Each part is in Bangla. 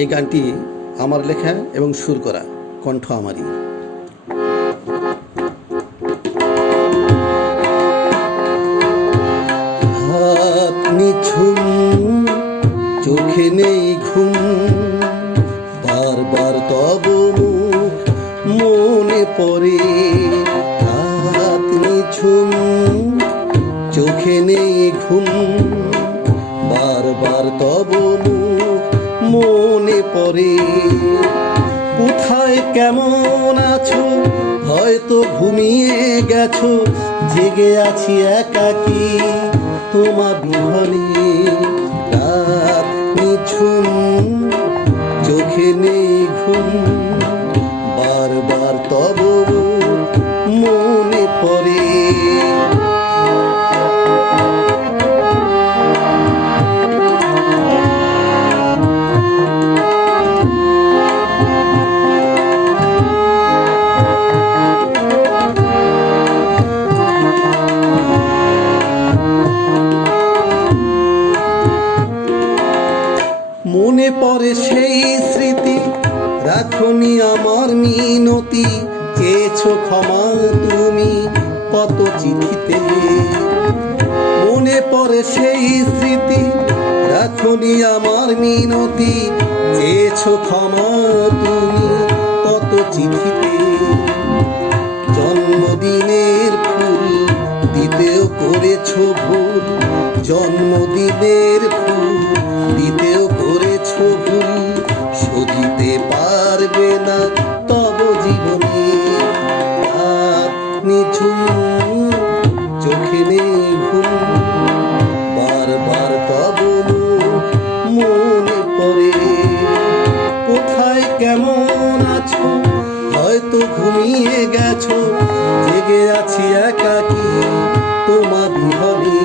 এই গানটি আমার লেখা এবং সুর করা, কণ্ঠ আমারই। হাত নিঝুম, চোখে নেই ঘুম, বারবার তব মুখ মনে পড়ে। হাত নিঝুম, চোখে নেই ঘুম, বারবার তব মুখ মনে পড়ে। কোথায় কেমন আছো, হয়তো ঘুমিয়ে গেছো, জেগে আছি একাকী তোমার বিহনে। রাত নিঝুম, চোখে নেই ঘুম, বারবার তব মনে পড়ে। মনে পড়ে সেই স্মৃতি, রাখনি আমার মিনতি, চেয়েছো ক্ষমা তুমি কত চিঠিতে। মনে পড়ে সেই স্মৃতি, রাখনি আমার মিনতি, চেয়েছো ক্ষমা তুমি কত চিঠিতে। জন্মদিনের ফুল দিতেও করেছো ভুল, জন্মদিনের ফুল দিতেও করেছো ভুল, সজিতে পারবে না তব জীবনে। রাত নিঝুম, চোখে নেই ঘুম, বারবার তব মুখ মনে পড়ে। কোথায় কেমন আছো, হয়তো ঘুমিয়ে গেছো, জেগে আছি একাকী তোমার বিহনে।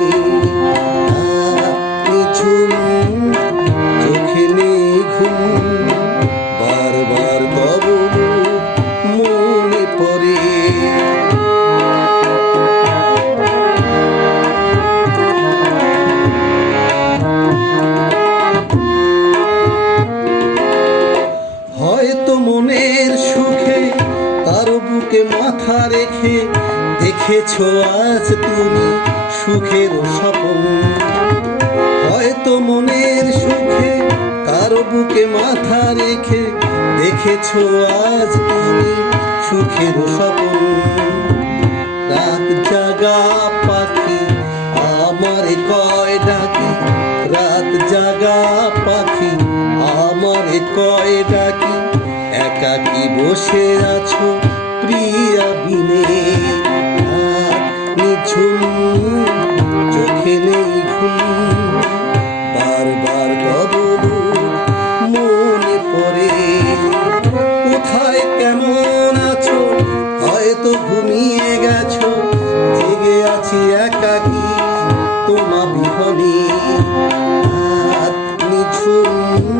নিঝুম, চোখে নেই ঘুম, বারবার তব মনে পড়ে। হয়তো মনের সুখে কারো বুকে মাথা রেখে দেখেছো আজ তুমি সুখের স্বপ্ন। হয়তো মনের সুখে কারো বুকে মাথা রেখে দেখেছো আজ তুমি সুখের স্বপ্ন। রাত জাগা পাখি আমার কয় ডাকি, রাত জাগা পাখি আমার কয় ডাকি, একাকী বসে আছো প্রিয়া বিনে। নিঝুম, চোখে নেই ঘুম, বারবার তব মনে পড়ে। কোথায় কেমন আছো, হয়তো ঘুমিয়ে গেছো, জেগে আছি একাকী তোমার বিহনে। রাত নিঝুম,